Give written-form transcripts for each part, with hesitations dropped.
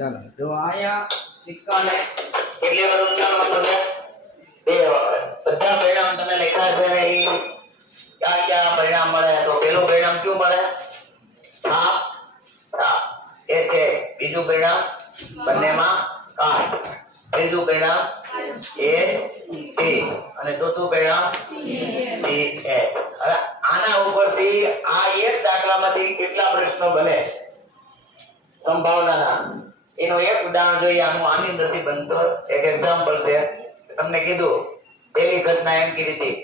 ચાલો જો અહીંયા સિક્કાને કેટલી વાર ઉચ્ચારવાનું છે? 2 વખત. બધા પરિણામ તમે લખ્યા છે ને એ ક્યાં ક્યાં પરિણામ મળે? તો પહેલું પરિણામ કયું મળે? છાપ છાપ એ છે. બીજું પરિણામ બંનેમાં કાટ. ત્રીજું પરિણામ એ ટી અને ચોથું પરિણામ ટી એચ. હવે આના ઉપરથી આ એક દાખલામાંથી કેટલા પ્રશ્નો બને સંભાવનાના એનો એક ઉદાહરણ જોઈએ. આની અંદરથી બનતો એક એક્ઝામ્પલ છે. તમને કીધું પેલી ઘટના એમ કીધી હતી,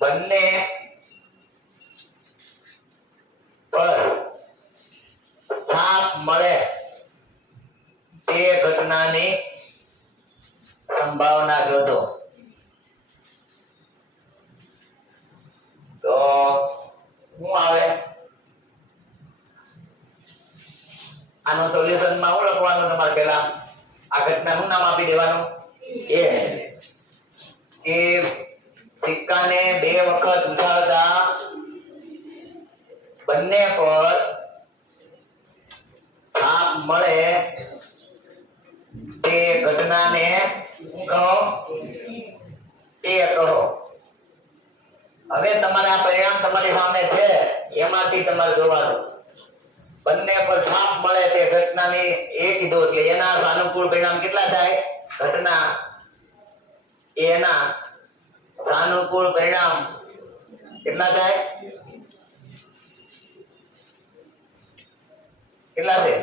બંને પર છાપ મળે તે ઘટનાની સંભાવના શોધો. તો શું આવે? આનો સોલ્યુશન માં શું લખવાનું તમારે? પહેલા આ ઘટનાનું નામ આપી દેવાનું. એ કે સિક્કાને 2 વખત ઉછાળતા બંને પર છાપ મળે તે ઘટનાને કહો એ કહો. હવે તમારા પરિણામ તમારી સામે છે, એમાંથી તમારે જોવાનું બંને પર છાપ મળે તે ઘટનાની એ કીધું એટલે એના સાનુકૂળ પરિણામ કેટલા થાય? ઘટના એના સાનુકૂળ પરિણામ કેટલા થાય? કેટલા છે?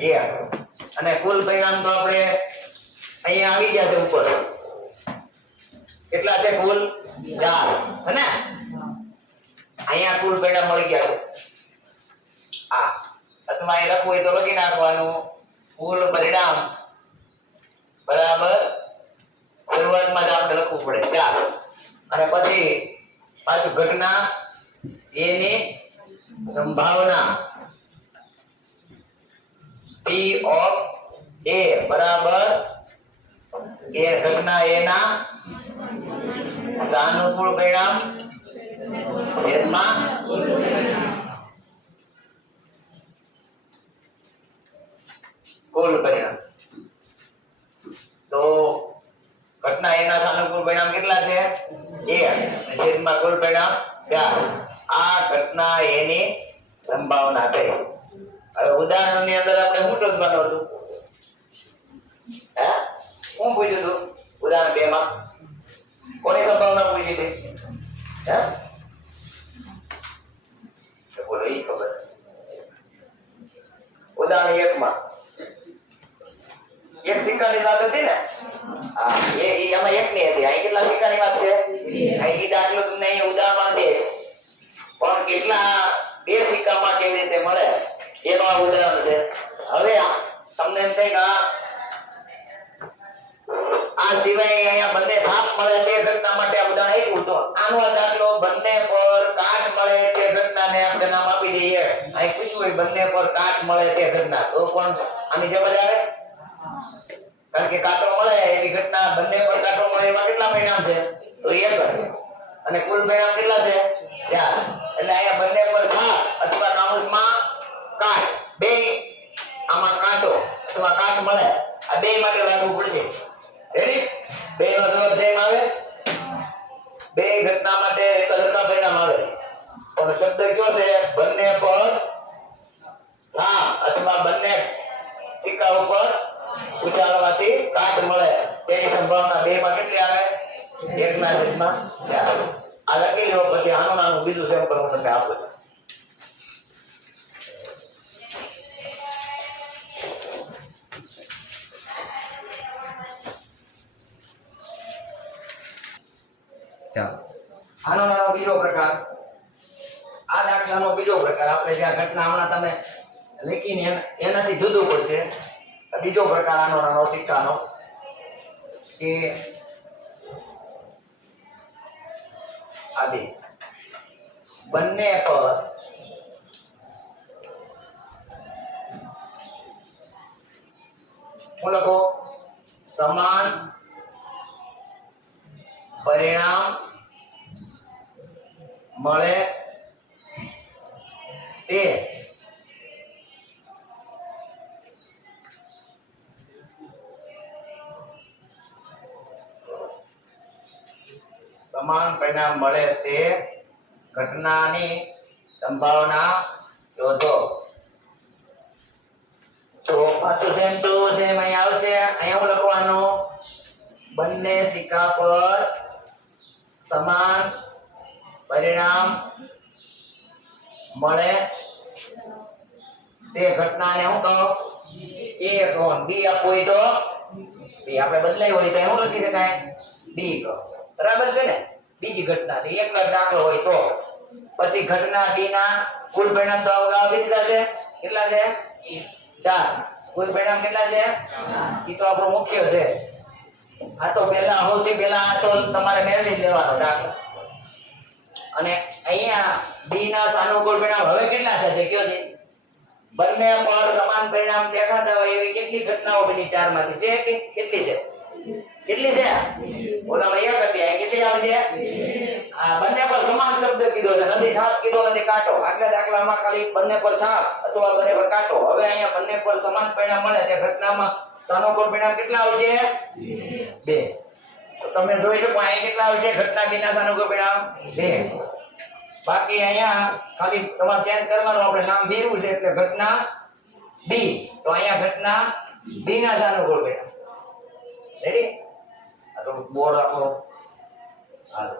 1. અને કુલ પરિણામ તો આપણે અહીંયા આવી ગયા છે ઉપર. કેટલા છે કુલ? 4 હે ને? અહીંયા કુલ પરિણામ મળી ગયા છે. આ અથવા એ લખવું હોય તો લખી નાખવાનું કુલ પરિણામ બરાબર શરૂઆતમાં જ આપણે લખવું પડે 4 અને પછી પાછું ઘટના એની સંભાવના P of A બરાબર એ ઘટના એના સાનુકૂળ પરિણામ છેદમાં કુલ પરિણામ. તો ઘટના એના સાનુકૂળ પરિણામ કેટલા છે? 1 અને છેદમાં કુલ પરિણામ 4. આ ઘટના એની સંભાવના થઈ. હવે ઉદાહરણની અંદર આપણે શું શોધવાનું હતું? હે શું પૂછ્યું હતું ઉદાહરણ 2 માં? કોની સંભાવના પૂછી હતી? હે બોલો ઈ ખબર. ઉદાહરણ 1 માં એક સિક્કાની વાત હતી ને? હા એ એમાં એકની હતી. અહીં કેટલા સિક્કાની વાત છે? અહીં ઈ દાખલો તમને અહીં ઉદાહરણ નથી પણ કેટલા 2 સિક્કામાં કેવી રીતે મળે એનો આ ઉદાહરણ છે. હવે તમને એમ થાય કે આ સિવાય અહીંયા બંને છાપ મળે તે ઘટના માટે આ ઉદાહરણ આપ્યું તો આનો આ દાખલો બંને પર કાટ મળે તે ઘટનાને આપણે નામ આપી દઈએ. અહીં પૂછ્યું હોય બંને પર કાટ મળે તે ઘટના તો પણ આની જેમ જ આવે. કારણ કે કાંટો મળે એવી ઘટના બંને પર કાંટો મળે એમાં કેટલા પરિણામ છે? તો 1 અને કુલ પરિણામ કેટલા છે? 4. એટલે અહીંયા બંને પર છાપ અથવા કાઉન્સમાં કાટ બે આમાં કાંટો અથવા કાટ મળે આ બે માટે લાગુ પડશે. રેડી? બે નો જવાબ સેમ આવે. બે ઘટના માટે એક સરખા પરિણામ આવે પણ શબ્દ કયો છે? બંને પર છાપ અથવા બંને સિક્કા ઉપર ઉછાળવાથી કાટ મળે તેની સંભાવના 2 માં કેટલી આવે? 1 ના છેદમાં 4. આ લખી લો પછી આનું નાનું બીજું સેમ્પલ હું તમને આપું છું. આનો નાનો બીજો પ્રકાર. આ દાખલાનો બીજો પ્રકાર આપણે જે ઘટના હમણાં તમે લખીને એનાથી જુદું પડશે. બીજો પ્રકાર આનો નાનો સિક્કાનો કે આ બે બંને પર હું લખો સમાન પરિણામ મળે તે સમાન પરિણામ મળે તે ઘટનાની સંભાવના શોધો. તો પાછું સેમ ટુ સેમ અહીં આવશે. અહીંયા હું લખવાનું બંને સિક્કા પર સમાન પરિણામ મળે તે ઘટનાને હું કહું? A કહો. B આપવું હોય તો B. આપણે બદલાય હોય તો શું લખી શકાય? B કહો. બરાબર છે ને? બીજી ઘટના છે, એક જ દાખલો હોય તો. પછી ઘટના B ના કુલ પરિણામ તો અગાઉ આપી દીધા છે. કેટલા છે? 4. કુલ પરિણામ કેટલા છે? એ તો આપણો મુખ્ય છે. આ તો પહેલા સૌથી પહેલા આ તો તમારે મેળવી જ લેવાનો દાખલો. અને અહીંયા B ના સાનુકૂળ પરિણામ હવે કેટલા થશે કયો છે? બંને પર સમાન પરિણામ દેખાતા હોય એવી કેટલી ઘટનાઓ બની 4 માંથી છે કે કેટલી છે? કેટલી છે? ઓલામાં 1 હતી, આ કેટલી આવશે? આ બંને પર સમાન શબ્દ કીધો છે, નથી છાપ કીધો, નથી કાંટો. આગલા દાખલામાં ખાલી બંને પર છાપ અથવા બંને પર કાંટો. હવે અહીંયા બંને પર સમાન પરિણામ મળે તે ઘટનામાં સાનુકૂળ પરિણામ કેટલા આવશે? 2. તો તમે જોઈ શકો અહીંયા કેટલા આવશે? ઘટના B ના સાનુકૂળ પરિણામ 2. બાકી અહીંયા ખાલી તમારે ચેન્જ કરવાનું, આપણે નામ ફેરવું છે એટલે ઘટના B. તો અહીંયા ઘટના B ના સાનુકૂળ પરિણામ. રેડી? આ તો બોર્ડ આપણો હાલો.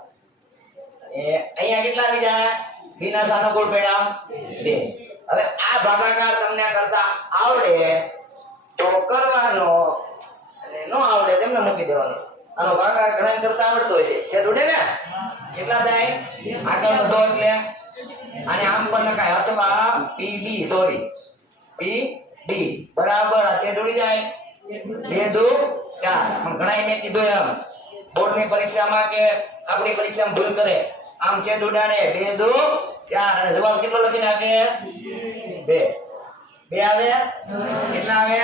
અહીંયા કેટલા આવી જાય? B ના સાનુકૂળ પરિણામ 2. હવે આ ભાગાકાર તમને કરતા આવડે તો કરવાનો, અને ન આવડે તેમને મૂકી દેવાનો. આનો ભાગાકાર ઘણા કરતા આવડતો હોય છે. છે ઉડે ને? કેટલા થાય? આગળ વધો એટલે આને આમ પણ લખાય અથવા PB, સોરી PB બરાબર આ છેદ ઉડી જાય 2 2 4. પણ ઘણા મેં કીધું એમ બોર્ડની પરીક્ષામાં કે આપણી પરીક્ષામાં ભૂલ કરે, આમ છેદ ઉડાડે 2 2 4 અને જવાબ કેટલો લખી નાખે? 2. 2 આવે? કેટલા આવે?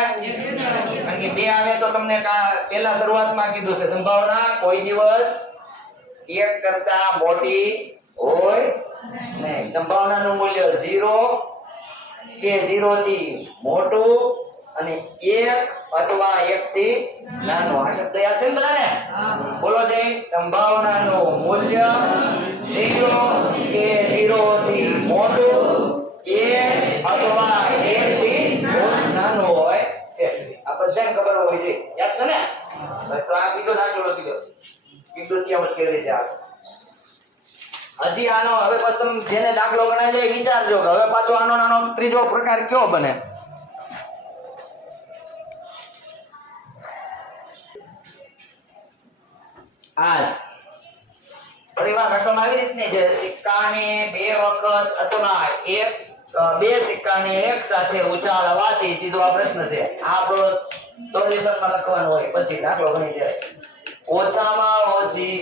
કારણ કે 2 આવે તો તમને પહેલા શરૂઆતમાં કીધું છે સંભાવના કોઈ દિવસ 1 કરતા મોટી હોય નહીં. સંભાવનાનું મૂલ્ય 0 કે 0 થી મોટું અને 1 અથવા 1 થી નાનું. આ શબ્દ યાદ છે ને બધાને? બોલો જય. સંભાવનાનું મૂલ્ય 0 કે 0 થી મોટું, 1 અથવા 1 થી નાનું હોય છે. આ બધાને ખબર હોવી જોઈએ. યાદ છે ને? બસ તો આ બીજો દાખલો લખી દો. કેવી રીતે આવે હજી આનો. હવે પછી તમે જેને દાખલો ગણાય જાય વિચારજો કે હવે પાછો આનો નાનો ત્રીજો પ્રકાર કયો બને. આજ પરિવાર રકમ આવી રીતની છે. સિક્કાને 2 વખત અથવા 2 સિક્કાને એક સાથે ઉછાળવાથી સીધો આ પ્રશ્ન છે. આ આપણો સોલ્યુશનમાં લખવાનું હોય પછી દાખલો ગણી જાય. ઓછામાં ઓછી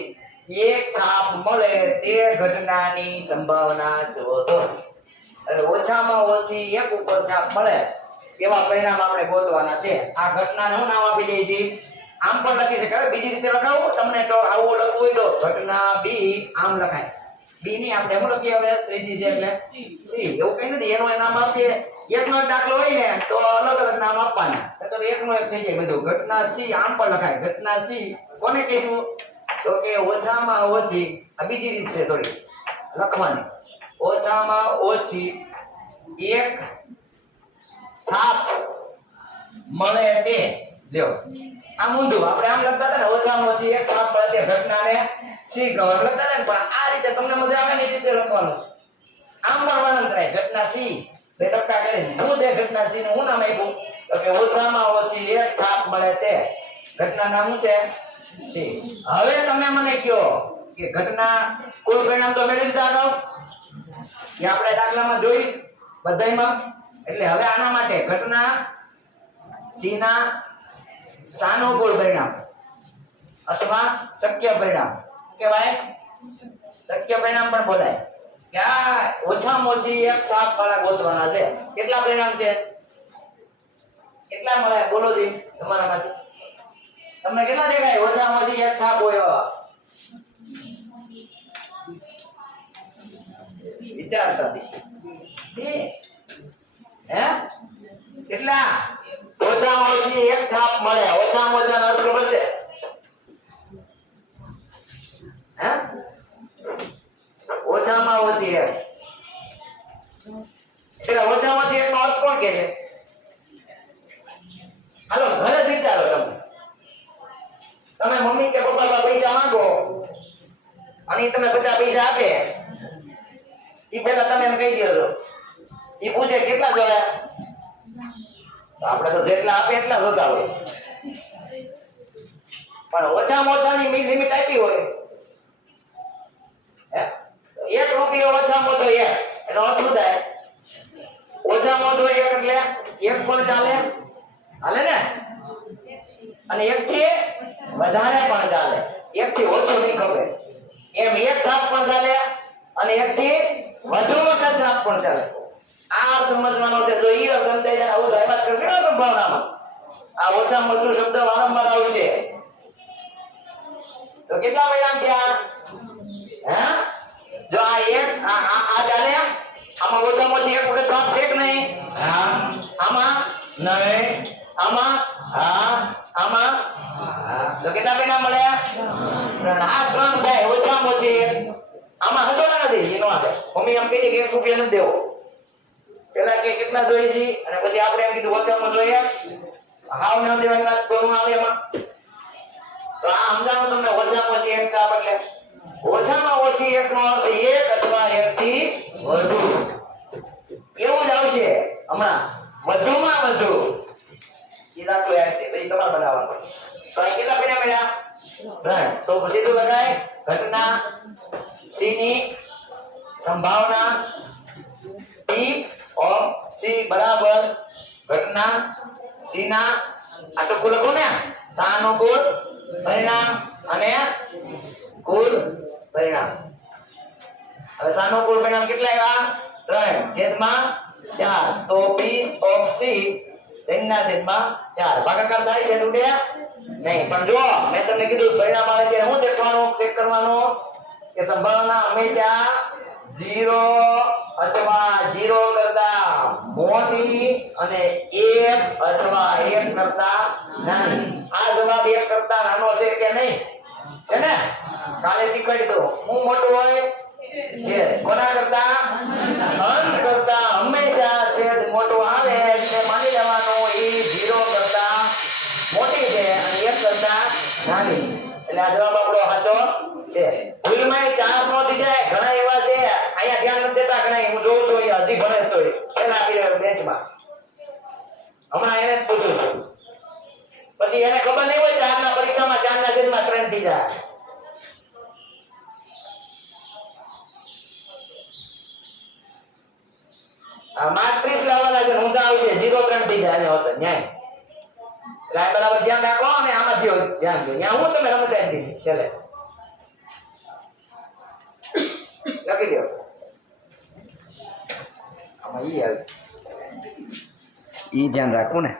1 છાપ મળે તે ઘટનાની સંભાવના શોધો. એટલે ઓછામાં ઓછી 1 ઉપર છાપ મળે એવા પરિણામ આપણે ગોતવાના છે. આ ઘટનાને હું નામ આપી દઈએ છીએ? આમ પણ લખી શકાય. બીજી રીતે લખાવું તમને તો આવું લખવું હોય તો ઘટના B આમ લખાય. B ની આપણે શું લખીએ હવે? ત્રીજી છે એટલે C. એવું કઈ નથી, એનું નામ આપીએ. એકનો એક દાખલો હોય ને તો અલગ અલગ નામ આપવાના, તો એકનો એક થઈ જાય બધું. ઘટના C આમ પણ લખાય. ઘટના C કોને કહીશું? તો કે ઓછામાં ઓછી, આ બીજી રીત છે થોડી લખવાની. ઓછામાં ઓછી 1 છાપ મળે તે. લ્યો આમ ઊંધું આપણે આમ લખતા હતા ને, ઓછામાં ઓછી 1 છાપ મળે તે ઘટનાને C કહો લખતા હતા ને. પણ આ રીતે તમને મજા આવે ને એ રીતે લખવાનું છે. આમ પણ વર્ણન કરાય. ઘટના C 2 ટપકા કરીને શું છે ઘટના C નું હું નામ આપ્યું? તો કે ઓછામાં ઓછી 1 છાપ મળે તે ઘટના નામ શું છે? C. હવે તમે મને કહો કે ઘટના કુલ પરિણામ તો મેળવી લીધા અગાઉ, એ આપણે દાખલામાં જોઈ બધાયમાં. એટલે હવે આના માટે ઘટના C ના સાનુકૂળ પરિણામ અથવા શક્ય પરિણામ કહેવાય. શક્ય પરિણામ પણ બોલાય. કે આ ઓછામાં ઓછી 1 છાપ વાળા ગોતવાના છે. કેટલા પરિણામ છે? કેટલા મળે બોલો જી તમારામાંથી? તમને કેટલા દેખાય? ઓછામાં ઓછી 1 છાપ હોય એવા વિચારતા હતી. હે? કેટલા? ઓછામાં ઓછી 1 છાપ મળે. ઓછામાં ઓછા નો અર્થ ખબર છે? હે? પછી તમે 50 પૈસા આપે ઈ પહેલા તમે એને કહી દેજો. ઈ પૂછે કેટલા જોયા, તો આપણે તો જેટલા આપે એટલા જોતા હોય, પણ ઓછામાં ઓછાની લિમિટ આપી હોય. હે? 1 રૂપિયો ઓછામાં ઓછો 1, એનો અર્થ શું થાય? ઓછામાં ઓછો 1 એટલે 1 પણ ચાલે, હાલે ને? અને 1 થી વધારે પણ ચાલે, 1 થી ઓછો નહીં ખબર. એમ 1 છાપ પણ ચાલે અને 1 થી વધુ વખત છાપ પણ ચાલે. આ અર્થ સમજવાનો છે. જો ઈ અર્થ સમજાય છે આવું લાયક કરશે ને સંભાવનામાં, આ ઓછામાં ઓછો શબ્દ વારંવાર આવશે. તો કેટલા પરિણામ થયા? હે? જો આ 1 આ ચાલે, આમાં ઓછામાં ઓછી 1 વખત છાપ છે કે નહીં? હા. આમાં નહીં, આમાં હા, આમાં હા. તો કેટલા પરિણામ મળ્યા? 3. આ 3 થાય ઓછામાં ઓછી 1. આમાં હજોડા નથી એનો આવે. મમ્મી એમ કહી કે 1 રૂપિયા નથી દેવો. પેલા કે કેટલા જોઈએ છે અને પછી આપણે એમ કીધું ઓછામાં જોઈએ. હાવ ન દેવાની વાત કરવામાં આવે એમાં. તો આ સમજાવો તમને ઓછામાં ઓછી 1 કાપ એટલે ઓછામાં ઓછી 1 નો અર્થ 1 અથવા 1 થી વધુ. એવું જ આવશે હમણાં વધુમાં વધુ. ઈ દાખલો આવશે પછી તમારે બનાવવાનો. તો આ કેટલા પરિણામ મળ્યા? 3. તો પછી તો લગાય ઘટના C ની સંભાવના P of C બરાબર ઘટના C ના આ તો કુલ લખો ને સાનુકૂળ પરિણામ અને કુલ પરિણામ. હવે સાનુકૂળ પરિણામ કેટલા આવ્યા? 3/4. તો P of C 3/4 ભાગાકાર થાય છે ઉડે નહીં. પણ જો મેં તમને કીધું પરિણામ આવે ત્યારે હું દેખવાનું ચેક કરવાનું કે સંભાવના હંમેશા 0 અથવા 0 કરતા મોટી અને 1 અથવા 1 કરતા નાની. આ જવાબ 1 કરતા નાનો છે કે નહીં? છે ને? કાલે શીખવાડી દો. હું મોટું હોય છે કોના કરતા? અંશ કરતા હંમેશા છેદ મોટો આવે એટલે માની લેવાનું એ 0 કરતા મોટી છે અને 1 કરતા નાની. એટલે આ જવાબ આપણો સાચો છે. ભૂલમાં 4 નો થઈ જાય. ઘણા એવા છે અહીંયા ધ્યાન નથી દેતા, ઘણા હું જોઉં છું અહીંયા હજી ભણે તો છેલ્લા પીરિયડ બેન્ચમાં. હમણાં એને જ પૂછું છું, પછી એને ખબર નહીં હોય 4 ના પરીક્ષામાં 4 ના છેદમાં 3 થઈ જાય. આ માત્રીસ લાવવાના છે, ઊંધા આવશે 0 3 થઈ જાય. આને હોત ન્યાય. એટલે આ બરાબર ધ્યાન રાખો અને આમાં ધ્યાન દો. ત્યાં હું તમે રમતા દીધી છેલ્લે લખી દો. આમાં ઈ ધ્યાન રાખવું ને.